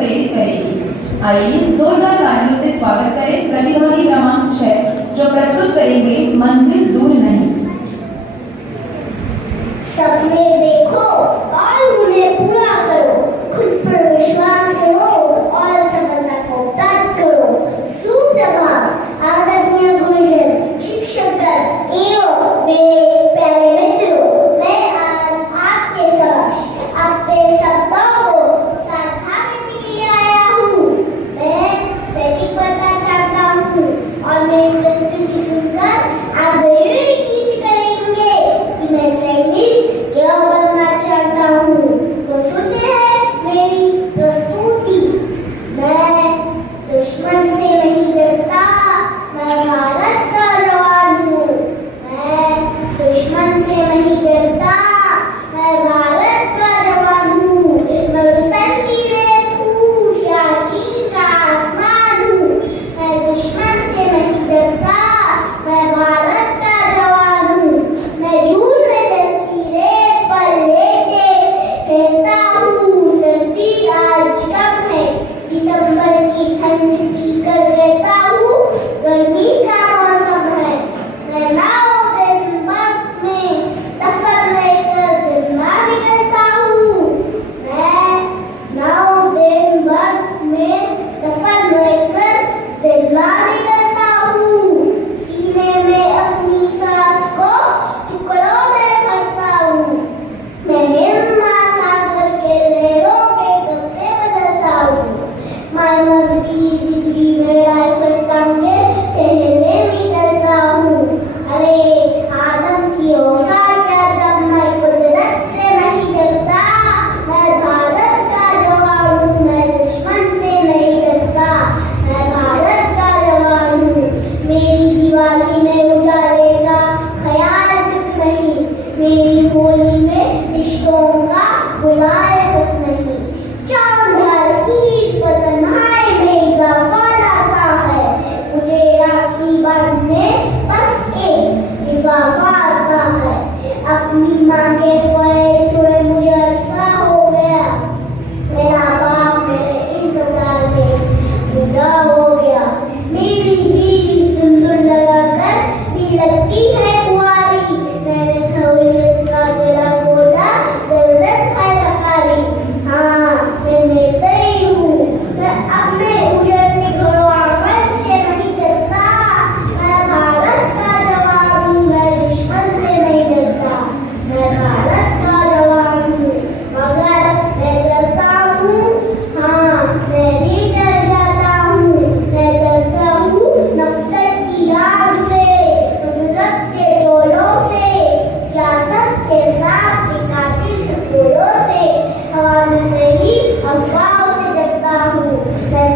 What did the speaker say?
प्रेरित करेगी। आइए जोरदार तालियों से स्वागत करें प्रतिभागी क्रमांक 6 जो प्रस्तुत करेंगे मंजिल दूर नहीं। सपने देखो और उन्हें पूरा करो, खुद पर विश्वास करो और सफलता को प्राप्त करो। सुप्रभात आदरणीय गुरुजन, शिक्षकगण एवं मेरे प्यारे मित्रों, मैं आज आपके समक्ष अपने सपनों को साझा करने के लिए आया हूँ। मैं सैनिक बनना चाहता हूँ और मेरी प्रस्तुति सुनकर आप जरूर यकीन करेंगे कि मैं सैनिक क्या बनना चाहता हूँ। तो सुनते हैं मेरी प्रस्तुति। मैं दुश्मन से नहीं डरता, मैं भारत का जवान हूँ। मैं दुश्मन से नहीं डरता, मैं भारत का जवान हूँ। मैं रुसन की रेत हूँ या चीन का आसमान हूँ। मैं दुश्मन से नहीं डरता, मैं भारत का जवान हूँ। मैं झूठ में जलती रेत पर लेके कहता हूँ सर्दी आज कम है। दिसंबर की ठंड पी कर कहता हूँ गर्मी का मौसम है। मैं नाव दिन बर्फ में दफन लेकर जिंदा निकलता हूँ। मैं नाव दिन बर्फ में दफन लेकर जिंदा निकलता हूँ। सीने में अपनी सांस को टुकड़ों में भरता हूँ। मैं हिंद महासागर के लहरों के कपड़े बदलता हूँ। -20 डिग्री में राइफल टांगे टहलने निकलता हूँ। अरे आदम की औकात क्या जब मैं कुदरत से नहीं डरता। मैं भारत का जवान हूँ, मैं दुश्मन से नहीं डरता। मैं भारत का जवान हूँ। मेरी दिवाली में उजाले का ख्याल तक नहीं, मेरी होली में रिश्तों का बुलाए तक नहीं। चांद हर ईद पर तन्हाई में इजाफा लाता है। मुझे राखी बांधने बस एक लिफाफा आता है। अपनी माँ के पैर छुए मुझे अरसा हो गया। मेरा बाप मेरे इंतजार में बुढ़ा हो गया। मेरी बीवी सिंदूर लगाकर भी लगती है कुंवारी। मैंने सहूलियत का तेरा गोदा जरूरत है लकारी। हाँ मैं निर्दयी हूँ, मैं अपने उजड़ते घरों आंगन से नहीं डरता। मैं भारत का जवान हूँ, मैं दुश्मन से नहीं डरता। मैं भारत का जवान हूँ मगर मैं डरता हूँ। हाँ मैं भी डर जाता हूँ। मैं डरता हूँ नफरत की आग से, नफरत के चोलों से, सियासत के साथ के कातिल सपोरों से। हवा में फैली अफवाहों से डरता हूँ। मैं